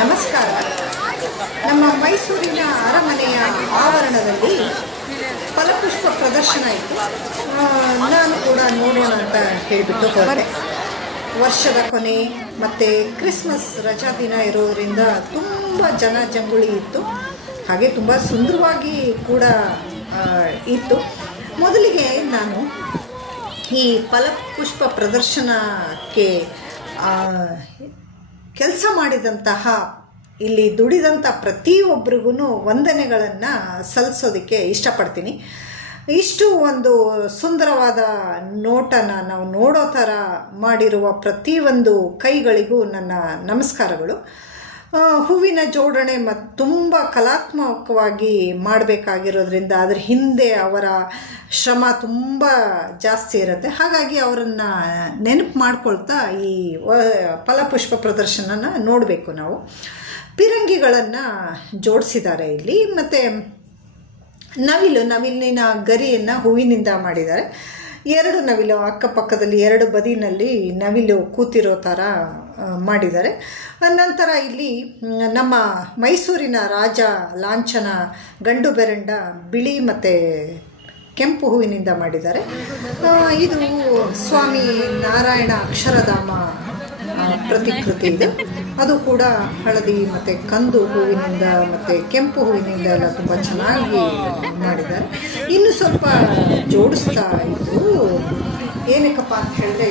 ನಮಸ್ಕಾರ. ನಮ್ಮ ಮೈಸೂರಿನ ಅರಮನೆಯ ಆವರಣದಲ್ಲಿ ಫಲಪುಷ್ಪ ಪ್ರದರ್ಶನ ಇತ್ತು. ನಾನು ಕೂಡ ನೋಡೋಣ ಅಂತ ಹೇಳಿಬಿಟ್ಟು ಹೊರಡೆ. ವರ್ಷದ ಕೊನೆ ಮತ್ತು ಕ್ರಿಸ್ಮಸ್ ರಜಾ ದಿನ ಇರೋದರಿಂದ ತುಂಬ ಜಂಗುಳಿ ಇತ್ತು. ಹಾಗೆ ತುಂಬ ಸುಂದರವಾಗಿ ಕೂಡ ಇತ್ತು. ಮೊದಲಿಗೆ ನಾನು ಈ ಫಲಪುಷ್ಪ ಪ್ರದರ್ಶನಕ್ಕೆ ಕೆಲಸ ಮಾಡಿದಂತಹ ಇಲ್ಲಿ ದುಡಿದಂಥ ಪ್ರತಿಯೊಬ್ಬರಿಗೂ ವಂದನೆಗಳನ್ನು ಸಲ್ಲಿಸೋದಕ್ಕೆ ಇಷ್ಟಪಡ್ತೀನಿ. ಇಷ್ಟು ಒಂದು ಸುಂದರವಾದ ನೋಟನ ನಾವು ನೋಡೋ ಥರ ಮಾಡಿರುವ ಪ್ರತಿಯೊಂದು ಕೈಗಳಿಗೂ ನನ್ನ ನಮಸ್ಕಾರಗಳು. ಹೂವಿನ ಜೋಡಣೆ ತುಂಬ ಕಲಾತ್ಮಕವಾಗಿ ಮಾಡಬೇಕಾಗಿರೋದ್ರಿಂದ ಅದರ ಹಿಂದೆ ಅವರ ಶ್ರಮ ತುಂಬ ಜಾಸ್ತಿ ಇರುತ್ತೆ. ಹಾಗಾಗಿ ಅವರನ್ನು ನೆನಪು ಮಾಡ್ಕೊಳ್ತಾ ಈ ಫಲಪುಷ್ಪ ಪ್ರದರ್ಶನನ ನೋಡಬೇಕು ನಾವು. ಪಿರಂಗಿಗಳನ್ನು ಜೋಡಿಸಿದ್ದಾರೆ ಇಲ್ಲಿ. ಮತ್ತು ನವಿಲಿನ ಗರಿಯನ್ನು ಹೂವಿನಿಂದ ಮಾಡಿದ್ದಾರೆ. ಎರಡು ನವಿಲು ಅಕ್ಕಪಕ್ಕದಲ್ಲಿ ಎರಡು ಬದಿನಲ್ಲಿ ನವಿಲು ಕೂತಿರೋ ಥರ ಮಾಡಿದ್ದಾರೆ. ನಂತರ ಇಲ್ಲಿ ನಮ್ಮ ಮೈಸೂರಿನ ರಾಜ ಲಾಂಛನ ಗಂಡು ಬೆರಂಡ ಬಿಳಿ ಮತ್ತು ಕೆಂಪು ಹೂವಿನಿಂದ ಮಾಡಿದ್ದಾರೆ. ಇದು ಸ್ವಾಮಿ ನಾರಾಯಣ ಅಕ್ಷರಧಾಮ ಪ್ರತಿಕೃತಿ ಇದೆ. ಅದು ಕೂಡ ಹಳದಿ ಮತ್ತು ಕಂದು ಹೂವಿನಿಂದ ಮತ್ತು ಕೆಂಪು ಹೂವಿನಿಂದ ಎಲ್ಲ ತುಂಬ ಚೆನ್ನಾಗಿ ಮಾಡಿದ್ದಾರೆ. ಇನ್ನು ಸ್ವಲ್ಪ ಜೋಡಿಸ್ತಾ ಇದ್ದು ಏನಕ್ಕಪ್ಪ ಅಂತ ಹೇಳಿದ್ರೆ,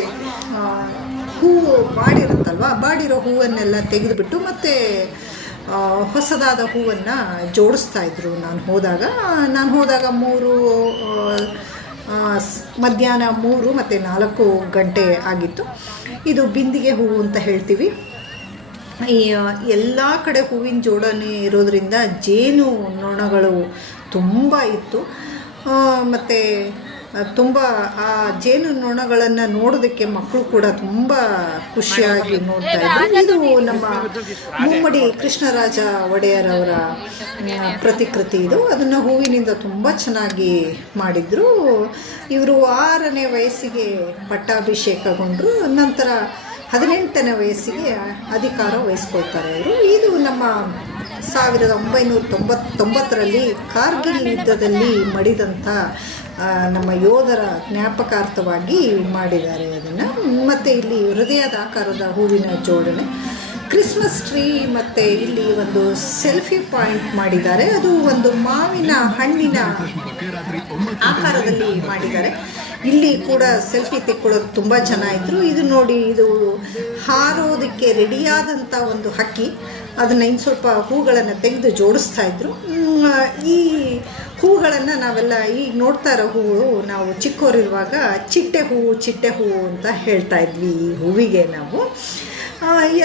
ಹೂವು ಬಾಡಿರೋ ಹೂವನ್ನೆಲ್ಲ ತೆಗೆದುಬಿಟ್ಟು ಮತ್ತು ಹೊಸದಾದ ಹೂವನ್ನು ಜೋಡಿಸ್ತಾ ಇದ್ರು. ನಾನು ಹೋದಾಗ ಮಧ್ಯಾಹ್ನ 3 ಮತ್ತು 4 ಗಂಟೆ ಆಗಿತ್ತು. ಇದು ಬಿಂದಿಗೆ ಹೂವು ಅಂತ ಹೇಳ್ತೀವಿ. ಈ ಎಲ್ಲ ಕಡೆ ಹೂವಿನ ಜೋಡಣೆ ಇರೋದರಿಂದ ಜೇನು ನೊಣಗಳು ತುಂಬ ಇತ್ತು. ಮತ್ತು ತುಂಬ ಆ ಜೇನು ನೊಣಗಳನ್ನು ನೋಡೋದಕ್ಕೆ ಮಕ್ಕಳು ಕೂಡ ತುಂಬ ಖುಷಿಯಾಗಿ ನೋಡ್ತಾ ಇದ್ರು. ಇದು ನಮ್ಮ ಮುಮ್ಮಡಿ ಕೃಷ್ಣರಾಜ ಒಡೆಯರ್ ಅವರ ಪ್ರತಿಕೃತಿ. ಇದು ಅದನ್ನು ಹೂವಿನಿಂದ ತುಂಬ ಚೆನ್ನಾಗಿ ಮಾಡಿದರು. ಇವರು 6ನೇ ವಯಸ್ಸಿಗೆ ಪಟ್ಟಾಭಿಷೇಕಗೊಂಡರು. ನಂತರ 18ನೇ ವಯಸ್ಸಿಗೆ ಅಧಿಕಾರ ವಹಿಸ್ಕೊಳ್ತಾರೆ ಅವರು. ಇದು ನಮ್ಮ 1999ರಲ್ಲಿ ಕಾರ್ಗಿಲ್ ಯುದ್ಧದಲ್ಲಿ ಮಡಿದಂಥ ನಮ್ಮ ಯೋಧರ ಜ್ಞಾಪಕಾರ್ಥವಾಗಿ ಮಾಡಿದ್ದಾರೆ ಅದನ್ನು. ಮತ್ತು ಇಲ್ಲಿ ಹೃದಯದ ಆಕಾರದ ಹೂವಿನ ಜೋಡಣೆ, ಕ್ರಿಸ್ಮಸ್ ಟ್ರೀ, ಮತ್ತು ಇಲ್ಲಿ ಒಂದು ಸೆಲ್ಫಿ ಪಾಯಿಂಟ್ ಮಾಡಿದ್ದಾರೆ. ಅದು ಒಂದು ಮಾವಿನ ಹಣ್ಣಿನ ಆಕಾರದಲ್ಲಿ ಮಾಡಿದ್ದಾರೆ. ಇಲ್ಲಿ ಕೂಡ ಸೆಲ್ಫಿ ತೆಕ್ಕೊಳ್ಳೋದು ತುಂಬ ಜನ ಇದ್ದರು. ಇದು ನೋಡಿ, ಇದು ಹಾರೋದಕ್ಕೆ ರೆಡಿಯಾದಂಥ ಒಂದು ಹಕ್ಕಿ. ಅದನ್ನು ಇನ್ನು ಸ್ವಲ್ಪ ಹೂಗಳನ್ನು ತೆಗೆದು ಜೋಡಿಸ್ತಾ ಇದ್ರು. ಈ ಹೂಗಳನ್ನು ನಾವೆಲ್ಲ ಈಗ ನೋಡ್ತಾ ಇರೋ ಹೂವು ನಾವು ಚಿಕ್ಕವರಿರುವಾಗ ಚಿಟ್ಟೆ ಹೂವು ಅಂತ ಹೇಳ್ತಾ ಇದ್ವಿ. ಈ ಹೂವಿಗೆ ನಾವು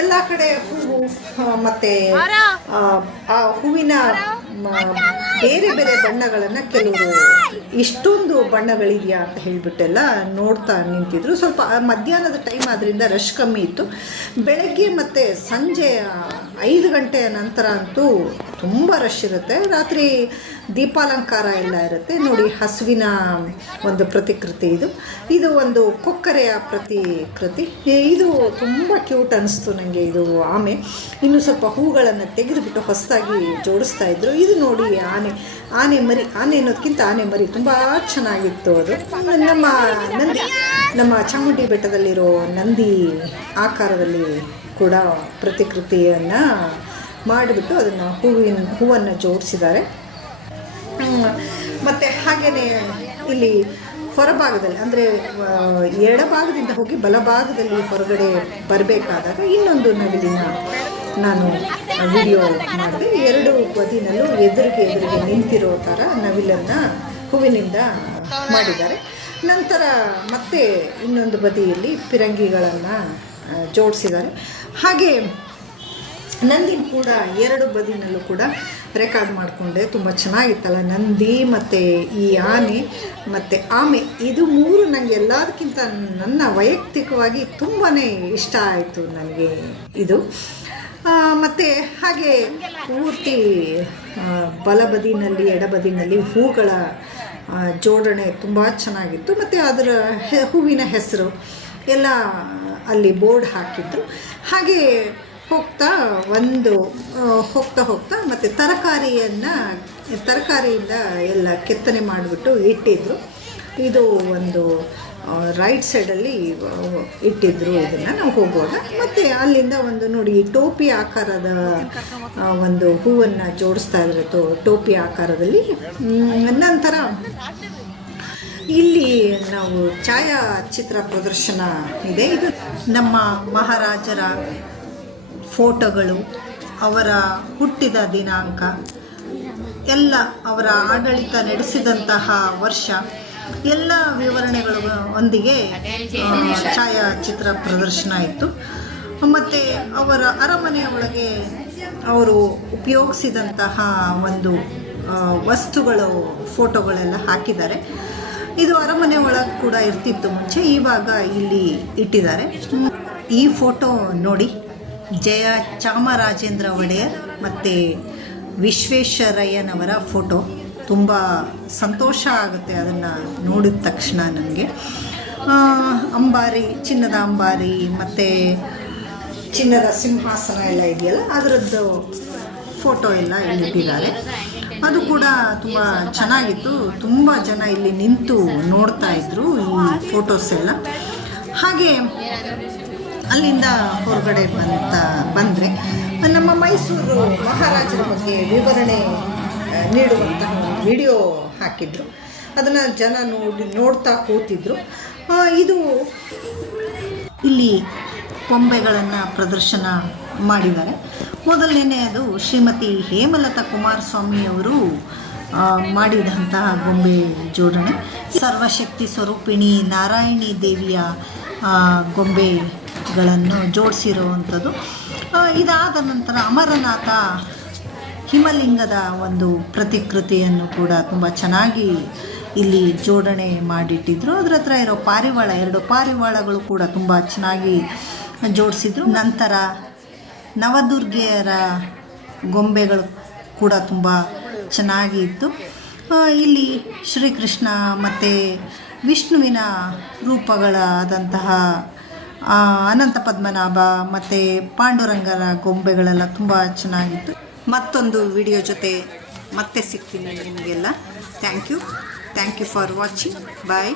ಎಲ್ಲ ಕಡೆ ಹೂವು ಮತ್ತು ಆ ಹೂವಿನ ಬೇರೆ ಬೇರೆ ಬಣ್ಣಗಳನ್ನು ಕೆಲವರು ಇಷ್ಟೊಂದು ಬಣ್ಣಗಳಿದೆಯಾ ಅಂತ ಹೇಳಿಬಿಟ್ಟೆಲ್ಲ ನೋಡ್ತಾ ನಿಂತಿದ್ರು. ಸ್ವಲ್ಪ ಮಧ್ಯಾಹ್ನದ ಟೈಮ್ ಆದ್ದರಿಂದ ರಶ್ ಕಮ್ಮಿ ಇತ್ತು. ಬೆಳಗ್ಗೆ ಮತ್ತು ಸಂಜೆ 5 ಗಂಟೆಯ ನಂತರ ಅಂತೂ ತುಂಬ ರಶ್ ಇರುತ್ತೆ. ರಾತ್ರಿ ದೀಪಾಲಂಕಾರ ಎಲ್ಲ ಇರುತ್ತೆ. ನೋಡಿ, ಹಸುವಿನ ಒಂದು ಪ್ರತಿಕೃತಿ ಇದು ಒಂದು ಕೊಕ್ಕರೆಯ ಪ್ರತಿಕೃತಿ. ಇದು ತುಂಬ ಕ್ಯೂಟ್ ಅನಿಸ್ತು ನನಗೆ. ಇದು ಆಮೆ. ಇನ್ನು ಸ್ವಲ್ಪ ಹೂಗಳನ್ನು ತೆಗೆದುಬಿಟ್ಟು ಹೊಸದಾಗಿ ಜೋಡಿಸ್ತಾ ಇದ್ರು. ಇದು ನೋಡಿ, ಆನೆ ಮರಿ ಅನ್ನೋದಕ್ಕಿಂತ ಆನೆ ಮರಿ ತುಂಬ ಚೆನ್ನಾಗಿತ್ತು. ಅದು ನಮ್ಮ ಚಾಮುಂಡಿ ಬೆಟ್ಟದಲ್ಲಿರೋ ನಂದಿ ಆಕಾರದಲ್ಲಿ ಕೂಡ ಪ್ರತಿಕೃತಿಯನ್ನು ಮಾಡಿಬಿಟ್ಟು ಅದನ್ನು ಹೂವನ್ನು ಜೋಡಿಸಿದ್ದಾರೆ. ಮತ್ತು ಹಾಗೆಯೇ ಇಲ್ಲಿ ಹೊರಭಾಗದಲ್ಲಿ, ಅಂದರೆ ಎಡಭಾಗದಿಂದ ಹೋಗಿ ಬಲಭಾಗದಲ್ಲಿ ಹೊರಗಡೆ ಬರಬೇಕಾದಾಗ ಇನ್ನೊಂದು ನವಿಲಿನ ನಾನು ವಿಡಿಯೋ ಮಾಡಿದೆ. 2 ಬದಿನಲ್ಲೂ ಎದುರಿಗೆ ನಿಂತಿರೋ ಥರ ನವಿಲನ್ನು ಹೂವಿನಿಂದ ಮಾಡಿದ್ದಾರೆ. ನಂತರ ಮತ್ತೆ ಇನ್ನೊಂದು ಬದಿಯಲ್ಲಿ ಪಿರಂಗಿಗಳನ್ನು ಜೋಡಿಸಿದ್ದಾರೆ. ಹಾಗೆ ನಂದಿ ಕೂಡ 2 ಬದಿನಲ್ಲೂ ಕೂಡ ರೆಕಾರ್ಡ್ ಮಾಡಿಕೊಂಡೆ. ತುಂಬ ಚೆನ್ನಾಗಿತ್ತಲ್ಲ ನಂದಿ ಮತ್ತು ಈ ಆನೆ ಮತ್ತು ಆಮೆ. ಇದು 3 ನನಗೆ ಎಲ್ಲದಕ್ಕಿಂತ ನನ್ನ ವೈಯಕ್ತಿಕವಾಗಿ ತುಂಬಾ ಇಷ್ಟ ಆಯಿತು ನನಗೆ ಇದು. ಮತ್ತು ಹಾಗೆ ಪೂರ್ತಿ ಬಲಬದಿನಲ್ಲಿ ಎಡಬದಿನಲ್ಲಿ ಹೂಗಳ ಜೋಡಣೆ ತುಂಬ ಚೆನ್ನಾಗಿತ್ತು. ಮತ್ತು ಅದರ ಹೂವಿನ ಹೆಸರು ಎಲ್ಲ ಅಲ್ಲಿ ಬೋರ್ಡ್ ಹಾಕಿದ್ರು. ಹಾಗೆ ಹೋಗ್ತಾ ಹೋಗ್ತಾ ಮತ್ತು ತರಕಾರಿಯಿಂದ ಎಲ್ಲ ಕೆತ್ತನೆ ಮಾಡಿಬಿಟ್ಟು ಇಟ್ಟಿದ್ರು. ಇದು ಒಂದು ರೈಟ್ ಸೈಡಲ್ಲಿ ಇಟ್ಟಿದ್ರು ಇದನ್ನು ನಾವು ಹೋಗುವಾಗ. ಮತ್ತು ಅಲ್ಲಿಂದ ಒಂದು ನೋಡಿ ಟೋಪಿ ಆಕಾರದ ಒಂದು ಹೂವನ್ನು ಜೋಡಿಸ್ತಾ ಇದ್ದಾರೆ ಟೋಪಿ ಆಕಾರದಲ್ಲಿ. ನಂತರ ಇಲ್ಲಿ ನಾವು ಛಾಯಾಚಿತ್ರ ಪ್ರದರ್ಶನ ಇದೆ. ಇದು ನಮ್ಮ ಮಹಾರಾಜರ ಫೋಟೋಗಳು, ಅವರ ಹುಟ್ಟಿದ ದಿನಾಂಕ, ಎಲ್ಲ ಅವರ ಆಡಳಿತ ನಡೆಸಿದಂತಹ ವರ್ಷ, ಎಲ್ಲ ವಿವರಣೆಗಳು ಒಂದಿಗೆ ಛಾಯಾಚಿತ್ರ ಪ್ರದರ್ಶನ ಇತ್ತು. ಮತ್ತು ಅವರ ಅರಮನೆಯ ಒಳಗೆ ಅವರು ಉಪಯೋಗಿಸಿದಂತಹ ಒಂದು ವಸ್ತುಗಳು ಫೋಟೋಗಳೆಲ್ಲ ಹಾಕಿದ್ದಾರೆ. ಇದು ಅರಮನೆ ಒಳಗೆ ಕೂಡ ಇರ್ತಿತ್ತು ಮುಂಚೆ, ಇವಾಗ ಇಲ್ಲಿ ಇಟ್ಟಿದ್ದಾರೆ. ಈ ಫೋಟೋ ನೋಡಿ, ಜಯ ಚಾಮರಾಜೇಂದ್ರ ಒಡೆಯರ್ ಮತ್ತು ವಿಶ್ವೇಶ್ವರಯ್ಯನವರ ಫೋಟೋ. ತುಂಬ ಸಂತೋಷ ಆಗುತ್ತೆ ಅದನ್ನು ನೋಡಿದ ತಕ್ಷಣ ನನಗೆ. ಅಂಬಾರಿ, ಚಿನ್ನದ ಅಂಬಾರಿ ಮತ್ತು ಚಿನ್ನದ ಸಿಂಹಾಸನ ಎಲ್ಲ ಇದೆಯಲ್ಲ, ಅದರದ್ದು ಫೋಟೋ ಎಲ್ಲ ಇಲ್ಲಿಟ್ಟಿದ್ದಾರೆ. ಅದು ಕೂಡ ತುಂಬ ಚೆನ್ನಾಗಿತ್ತು. ತುಂಬ ಜನ ಇಲ್ಲಿ ನಿಂತು ನೋಡ್ತಾ ಇದ್ರು ಈ ಫೋಟೋಸ್ ಎಲ್ಲ. ಹಾಗೆ ಅಲ್ಲಿಂದ ಹೊರಗಡೆ ಬಂದರೆ ನಮ್ಮ ಮೈಸೂರು ಮಹಾರಾಜರ ಬಗ್ಗೆ ವಿವರಣೆ ನೀಡುವಂತಹ ವಿಡಿಯೋ ಹಾಕಿದ್ರು. ಅದನ್ನು ಜನ ನೋಡ್ತಾ ಕೂತಿದ್ರು. ಇದು ಇಲ್ಲಿ ಗೊಂಬೆಗಳನ್ನು ಪ್ರದರ್ಶನ ಮಾಡಿದ್ದಾರೆ. ಮೊದಲನೇದು ಶ್ರೀಮತಿ ಹೇಮಲತಾ ಕುಮಾರಸ್ವಾಮಿಯವರು ಮಾಡಿದಂತಹ ಗೊಂಬೆ ಜೋಡಣೆ. ಸರ್ವಶಕ್ತಿ ಸ್ವರೂಪಿಣಿ ನಾರಾಯಣಿ ದೇವಿಯ ಗೊಂಬೆಗಳನ್ನು ಜೋಡಿಸಿರುವಂಥದ್ದು. ಇದಾದ ನಂತರ ಅಮರನಾಥ ಹಿಮಲಿಂಗದ ಒಂದು ಪ್ರತಿಕೃತಿಯನ್ನು ಕೂಡ ತುಂಬ ಚೆನ್ನಾಗಿ ಇಲ್ಲಿ ಜೋಡಣೆ ಮಾಡಿಟ್ಟಿದ್ರು. ಅದರ ಹತ್ರ ಇರೋ ಪಾರಿವಾಳ, 2 ಪಾರಿವಾಳಗಳು ಕೂಡ ತುಂಬ ಚೆನ್ನಾಗಿ ಜೋಡಿಸಿದ್ರು. ನಂತರ ನವದುರ್ಗೆಯರ ಗೊಂಬೆಗಳು ಕೂಡ ತುಂಬ ಚೆನ್ನಾಗಿ ಇತ್ತು. ಇಲ್ಲಿ ಶ್ರೀಕೃಷ್ಣ ಮತ್ತು ವಿಷ್ಣುವಿನ ರೂಪಗಳಾದಂತಹ ಅನಂತ ಪದ್ಮನಾಭ ಮತ್ತು ಪಾಂಡುರಂಗರ ಗೊಂಬೆಗಳೆಲ್ಲ ತುಂಬ ಚೆನ್ನಾಗಿತ್ತು. ಮತ್ತೊಂದು ವಿಡಿಯೋ ಜೊತೆ ಮತ್ತೆ ಸಿಗ್ತೀನಿ ನಿಮಗೆಲ್ಲ. Thank you for watching. Bye.